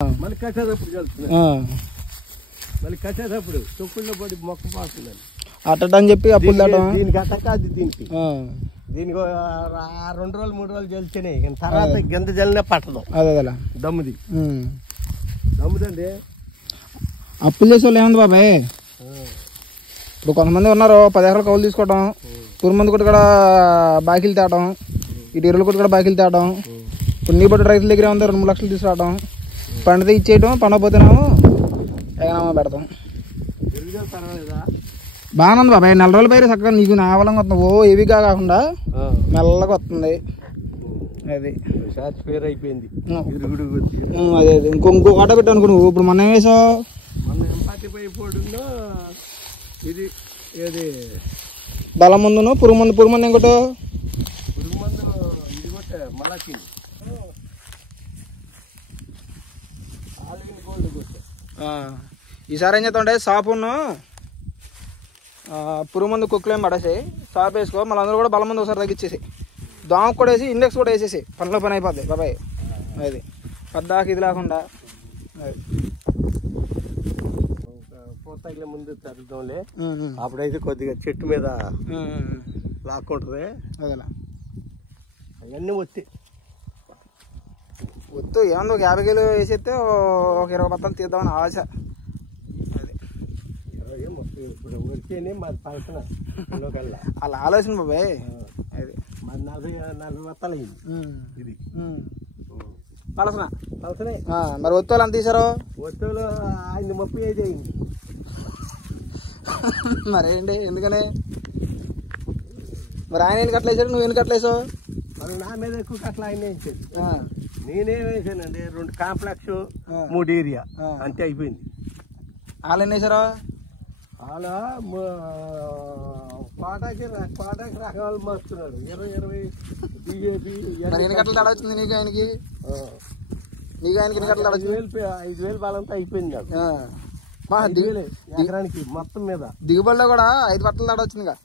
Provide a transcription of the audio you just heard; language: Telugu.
మళ్ళీ కట్టేటప్పుడు కలుపుతున్నాను. మళ్ళీ కట్టేటప్పుడు తొక్కుల్లో పడి మొక్క పాడుతుందని అట్టని చెప్పి అప్పులు దాటం. దీనికి అట్టక అది దీనికి 2 రోజులు 3 రోజులు జల్లితేనే తర్వాత గింజ జల్లినే పట్టదు. అదే దమ్ముదండి. అప్పులు చేసే వాళ్ళు ఏముంది బాబాయ్, ఇప్పుడు కొంతమంది ఉన్నారు 10 ఎకరాలు కౌలు తీసుకోవడం, పురుమంది కొట్టి కూడా బాకీలు తేవడం, ఇటు ఎరువులు కొట్టి కూడా బాకీలు తేవడం, ఇప్పుడు నీ బట్టి రైతుల దగ్గర ఉంది 2-3 లక్షలు తీసుకురావడం, పండితే ఇచ్చేయడం, పండకపోతేనేమో ఎగనామా పెడతాం. బాగానే ఉంది బాబాయ్, 4 రోజుల పైరు చక్కగా నీకు నావలంగా వస్తుంది. ఓ హెవీగా కాకుండా మెల్లగా వస్తుంది. అది అయిపోయింది. అదే ఇంకో ఆట పెట్టావు అనుకో నువ్వు. ఇప్పుడు మొన్న ఏం వేసావు? ఇది ఏది బలం ముందును పురుగు మందు ఇంకోటి పురుగు మందు ఇది కొట్టే మళ్ళీ ఈసారి ఏం చేద్దాం అంటే సాపును పురుగు మందు కుక్కలేం పడేసి సాపు వేసుకో. మళ్ళీ అందరూ కూడా బలం మందు ఒకసారి తగ్గించేసి దోమకు కూడా వేసి ఇండెక్స్ కూడా వేసేసి పనిలో పని అయిపోద్ది బాబాయ్. అది పద్దాకి ఇది లేకుండా పూర్తగిన ముందు తగ్గుతాంలే. అప్పుడైతే కొద్దిగా చెట్టు మీద లాక్కుంటుంది. అదేలా అవన్నీ ఒత్తి ఏమన్నా ఒక 50 కిలో వేసేస్తే ఒక 20 బత్తాలు తీద్దామని ఆశ. అది ఇప్పుడు వచ్చేనే మాది పలసన కల్లా అలా ఆలోచన బాబాయ్. అది మాది 40 బత్తాలు అయింది. ఇది పలసన పలసనే. మరి ఒత్తులు ఎంత తీసారు? ఒత్తులు 35 అయింది. మరేంటి ఎందుకని మరి ఆయన ఎన్ని కట్టలు వేసాడు, నువ్వు ఎన్ని కట్టలు వేసావు? మరి నా మీద ఎక్కువ కట్టలు ఆయన వేసాడు. నేనేం వేసానండి 2 కాంప్లెక్స్ 3 ఏరియా అంతే అయిపోయింది. వాళ్ళు ఎన్ని వేసారు? అలా కోటాకి రకాలు మారుతున్నాడు. 20 బీజేపీ. మరి ఎన్ని కట్టలు తేడా వచ్చింది నీకు ఆయనకి? నీకు ఆయనకి ఎన్ని కట్టలు తేడా వచ్చింది? 5,000 బలంతా అయిపోయింది నాకు. ఎకరానికి మొత్తం మీద దిగుబడిలో కూడా 5 బట్టలు తేడా వచ్చిందిగా.